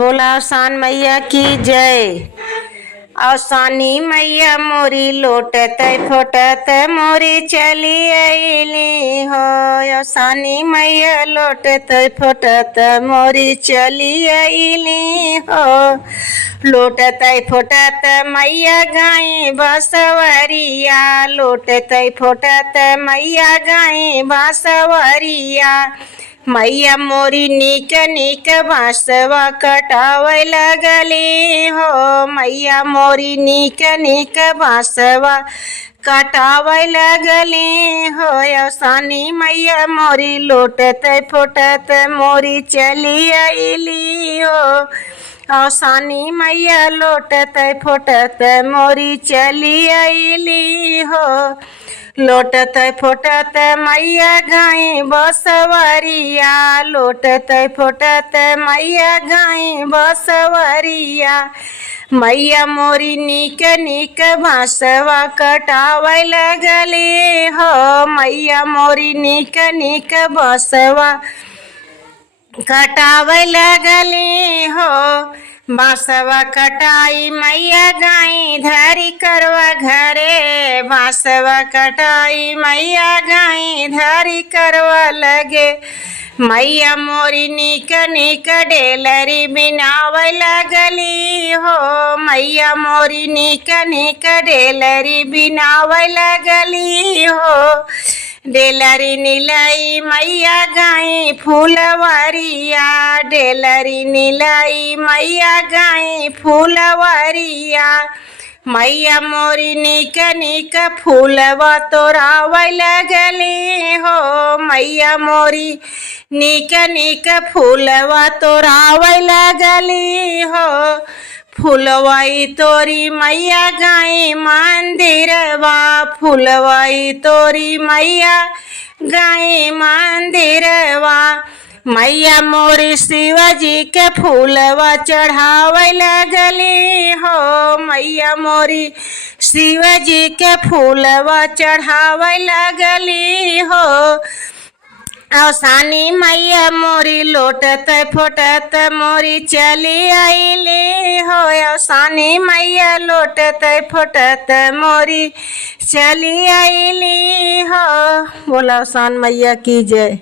बोला अवसान मैया की जय। अवसानी मैया मोरी लोटत फोटत मोरी चली अइली हो। अवसानी मैया लोटत फोटत मोरी चली अइली हो। लोटत फोटत मैया गाई बसवरिया, लोटत फोटत मैया गाई बसवरिया। मैया मोरी नीक नीक बांसवा कटावे लगली हो। मैया मोरी नीक नीक बांसवा कटावे लगली हो। अवसानी मैया मोरी लोटत फोटत मोरी चली अइली हो। अवसानी मैया लोटत फोटत मोरी चली अइली हो। लोटत फोटत मैया गाई बसवरिया, लोटत फोटत मैया गाई बसवरिया। मैया मोरी नीक नीक बांसवा कटावे लगली हो। मैया मोरी नीक नीक बांसवा कटावे लगली हो। बांसवा कटाई मैया गाई धरी करवा घरे, बांसवा कटाई मैया गाई धरी करवा लगे। मैया मोरी नीक नीक डेलरी बिनावे लगली हो। मैया मोरी नीक नीक डेलरी बिनावे लगली हो। डेलरी नीलाई मैया गाई फूलवरिया, डेलरी नीलाई मैया गाई फूलवरिया। मैया मोरी नीक नीक फूलवा तोड़ावे लगली हो। मैया मोरी नीक नीक फूलवा तोड़ावे लगली हो। फूलवाई तोरी मैया गाई मंदिरवा, फूलवाई तोरी मैया गाई मंदिरवा। मैया मोरी शिवजी के फूलवा चढ़ावे लगली हो। मैया मोरी शिवजी के फूलवा चढ़ावे लगली हो। अवसानी मैया मोरी लोटत फोटत मोरी चली अइली हो। अवसानी मैया लोटत फोटत मोरी चली अइली हो। बोला अवसान मैया की जय।